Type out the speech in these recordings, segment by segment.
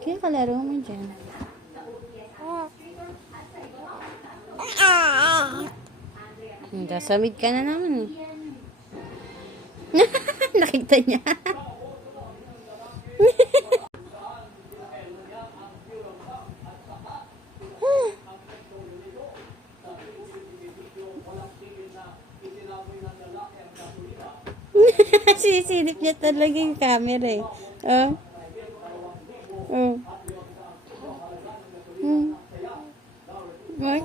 Kaya kalaro mo dyan. Sasamid ka na naman eh. Nakita niya. Sisilip niya talaga yung camera eh. Oh. Oh. Mark.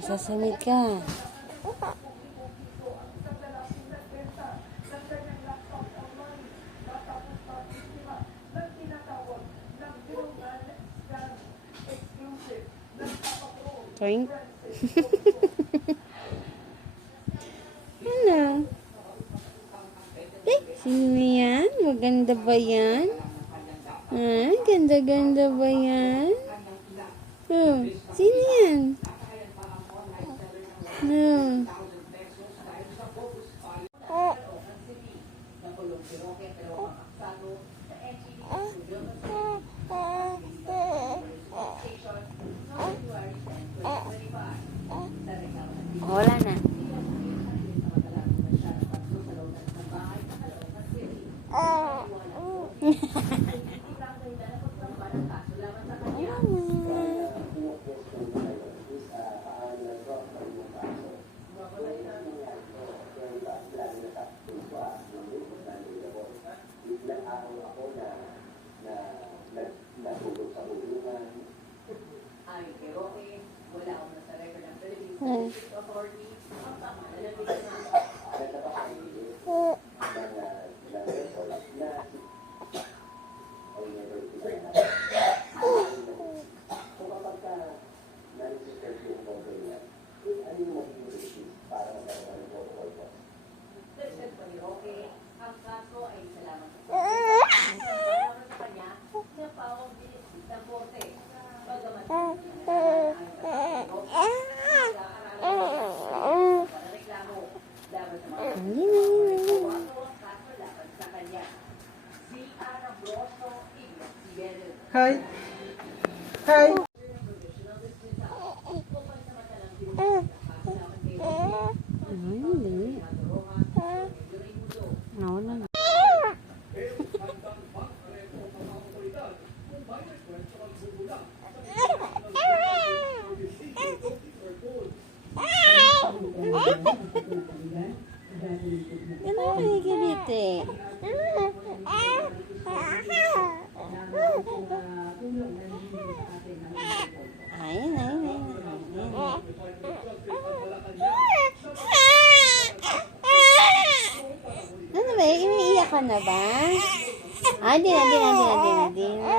Nasasamid ka. Toink. Ano? Sino yan? Maganda ba yan? Ganda-ganda ba yan? Oh, sino yan? No. Wala na. Hi. Hi. Ano ang higilid eh? Ayun. Ano ba? Iniiyak ka na ba? Di na.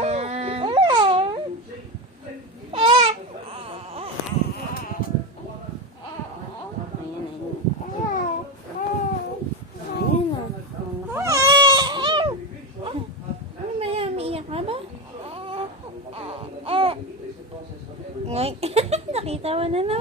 Nakita mo na naman.